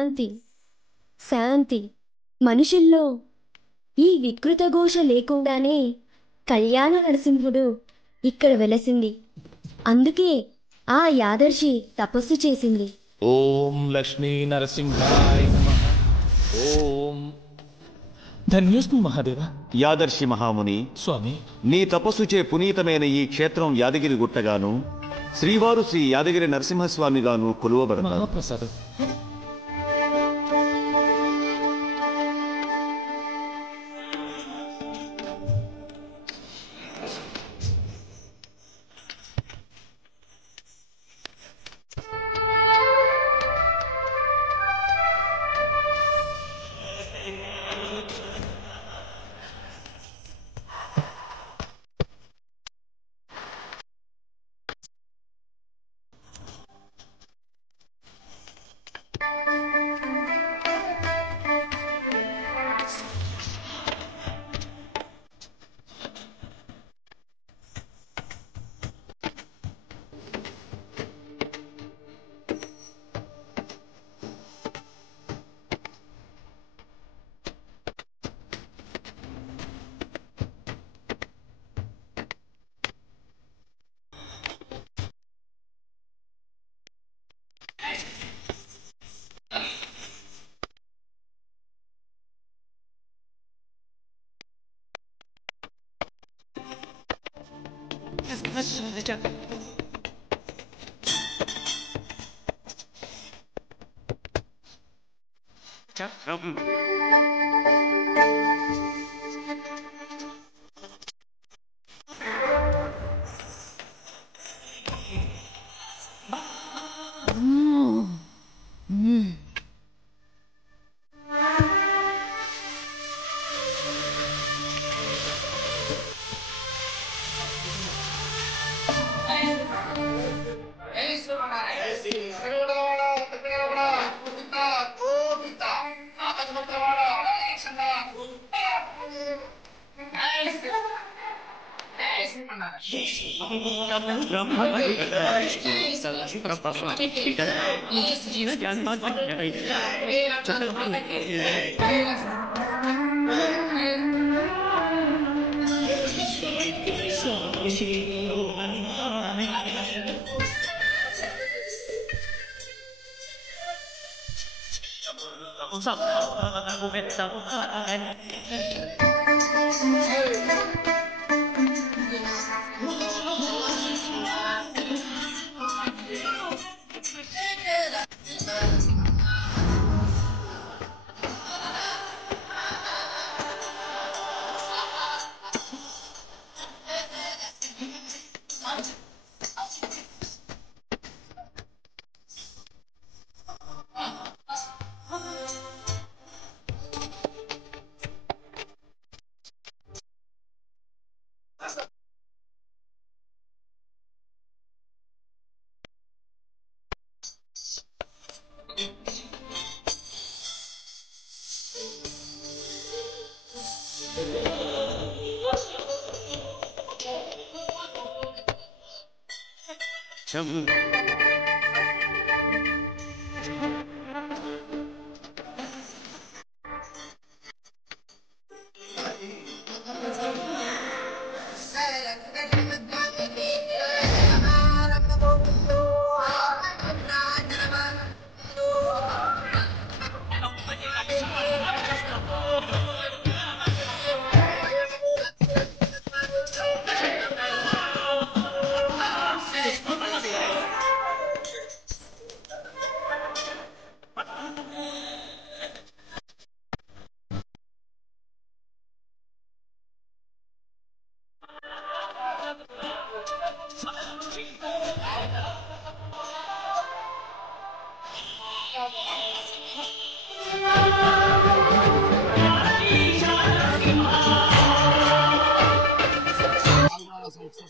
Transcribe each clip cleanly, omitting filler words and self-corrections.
శాంతి శాంతి. మనుషుల్లో ఈ వికృత ఘోష లేకుండానే కళ్యాణ నరసింహుడు ఇక్కడ వెలసింది. అందుకే ఆ యాదర్శి తపస్సు చేసింది. ఓం లక్ష్మీ నరసింహాయ నమః. ఓం ధన్యోస్మి మహాదేవ. యాదర్శి మహాముని స్వామి, నీ తపస్సుచే పునీతమైన ఈ క్షేత్రం యాదగిరి గుట్టగాను, శ్రీవారు శ్రీ యాదగిరి నరసింహస్వామిగాను కొలువబడతారు. మహాప్రసాదం.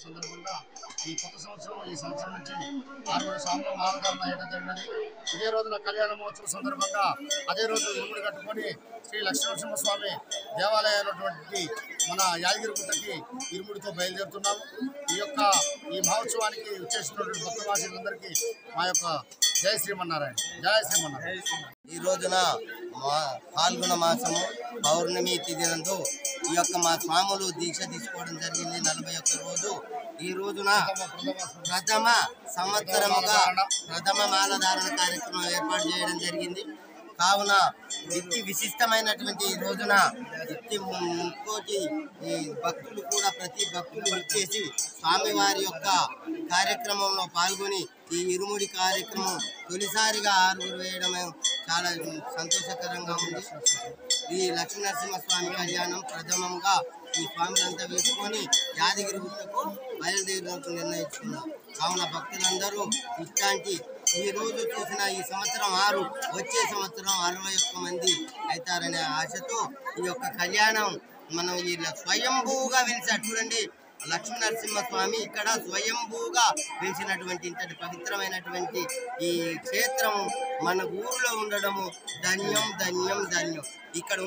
సందర్భంగా ఈ కొత్త సంవత్సరం ఈ సంవత్సరం నుంచి 6 సాంబ నామకరణ చేయడం జరిగినది. ఇదే రోజున కళ్యాణ మహోత్సవం సందర్భంగా అదే రోజు ఇరుముడి కట్టుకొని శ్రీ లక్ష్మీనరసింహస్వామి దేవాలయమైనటువంటి మన యాదగిరి గుట్టకి ఇరుముడితో బయలుదేరుతున్నాము. ఈ మహోత్సవానికి వచ్చేసినటువంటి భక్తవాసులందరికీ మా యొక్క జై శ్రీమన్నారాయణ, జై శ్రీమన్నారాయణ. ఈ రోజున పాల్గొన మాసము పౌర్ణమి తిథి నందు ఈ యొక్క మా స్వాములు దీక్ష తీసుకోవడం జరిగింది 41 రోజు. ఈ రోజున ప్రథమ సంవత్సరముగా ప్రథమ మాలధారణ కార్యక్రమం ఏర్పాటు చేయడం జరిగింది. కావున నిత్య విశిష్టమైనటువంటి ఈ రోజున నిత్య ముక్కోటి భక్తులు కూడా ప్రతి భక్తులు వచ్చేసి స్వామివారి యొక్క కార్యక్రమంలో పాల్గొని ఈ ఇరుముడి కార్యక్రమం తొలిసారిగా ఆరుగురు వేయడం చాలా సంతోషకరంగా ఉంది. ఈ లక్ష్మీనరసింహస్వామి కళ్యాణం ప్రథమంగా ఈ స్వాములంతా వేసుకొని యాదగిరి గుట్టకు బయలుదేరినట్టు నిర్ణయించుకున్నారు. కావున భక్తులందరూ ఇట్లాంటి ఈ రోజు చూసిన ఈ సంవత్సరం 6, వచ్చే సంవత్సరం 61 మంది అవుతారనే ఆశతో ఈ యొక్క కళ్యాణం మనం ఈ స్వయంభూగా వెలిసాడు. చూడండి, లక్ష్మీనరసింహస్వామి ఇక్కడ స్వయంభూగా వెలిసినటువంటి ఇంతటి పవిత్రమైనటువంటి ఈ క్షేత్రం మన ఊరిలో ఉండడము ధన్యం ధన్యం ధన్యం. ఇక్కడ